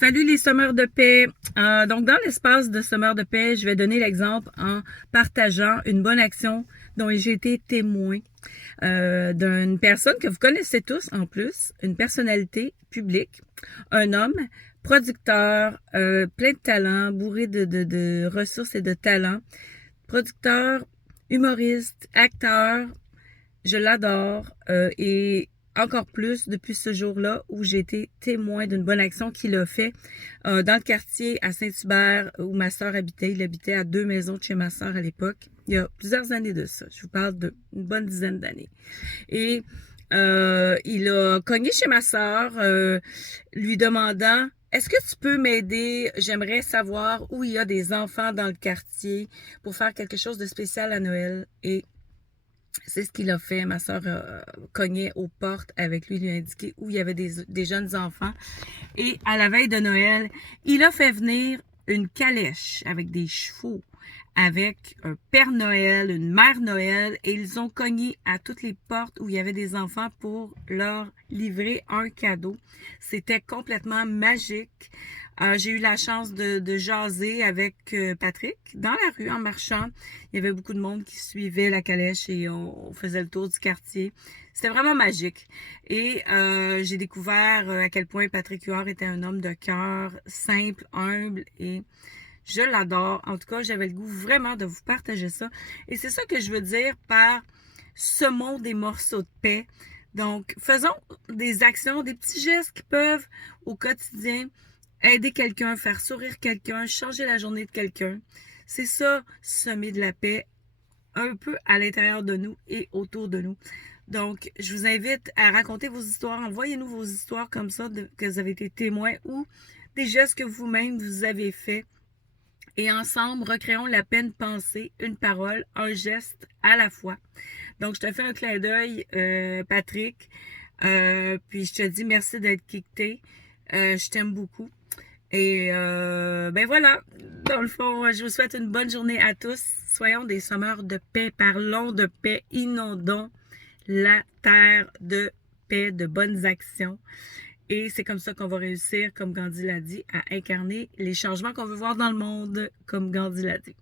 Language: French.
Salut les semeurs de paix. Donc, dans l'espace de semeurs de paix, je vais donner l'exemple en partageant une bonne action dont j'ai été témoin d'une personne que vous connaissez tous en plus, une personnalité publique, un homme, producteur, plein de talent, bourré de ressources et de talents, producteur, humoriste, acteur, je l'adore et encore plus depuis ce jour-là où j'ai été témoin d'une bonne action qu'il a fait dans le quartier à Saint-Hubert où ma sœur habitait. Il habitait à 2 maisons de chez ma sœur à l'époque. Il y a plusieurs années de ça. Je vous parle d'une bonne dizaine d'années. Et il a cogné chez ma sœur lui demandant est-ce que tu peux m'aider? J'aimerais savoir où il y a des enfants dans le quartier pour faire quelque chose de spécial à Noël. Et c'est ce qu'il a fait. Ma soeur cognait aux portes avec lui, lui indiquait où il y avait des jeunes enfants. Et à la veille de Noël, il a fait venir une calèche avec des chevaux, avec un Père Noël, une Mère Noël, et ils ont cogné à toutes les portes où il y avait des enfants pour leur livrer un cadeau. C'était complètement magique. J'ai eu la chance de jaser avec Patrick dans la rue en marchant. Il y avait beaucoup de monde qui suivait la calèche et on faisait le tour du quartier. C'était vraiment magique. Et j'ai découvert à quel point Patrick Huard était un homme de cœur, simple, humble et je l'adore. En tout cas, j'avais le goût vraiment de vous partager ça. Et c'est ça que je veux dire par semons des morceaux de paix. Donc, faisons des actions, des petits gestes qui peuvent au quotidien aider quelqu'un, faire sourire quelqu'un, changer la journée de quelqu'un. C'est ça, semer de la paix un peu à l'intérieur de nous et autour de nous. Donc, je vous invite à raconter vos histoires. Envoyez-nous vos histoires comme ça, que vous avez été témoins ou des gestes que vous-même vous avez faits. Et ensemble, recréons la paix, une pensée, une parole, un geste à la fois. Donc, je te fais un clin d'œil, Patrick. Puis, je te dis merci d'être quitté. Je t'aime beaucoup. Et ben voilà, dans le fond, je vous souhaite une bonne journée à tous. Soyons des semeurs de paix, parlons de paix, inondons la terre de paix, de bonnes actions. Et c'est comme ça qu'on va réussir, comme Gandhi l'a dit, à incarner les changements qu'on veut voir dans le monde, comme Gandhi l'a dit.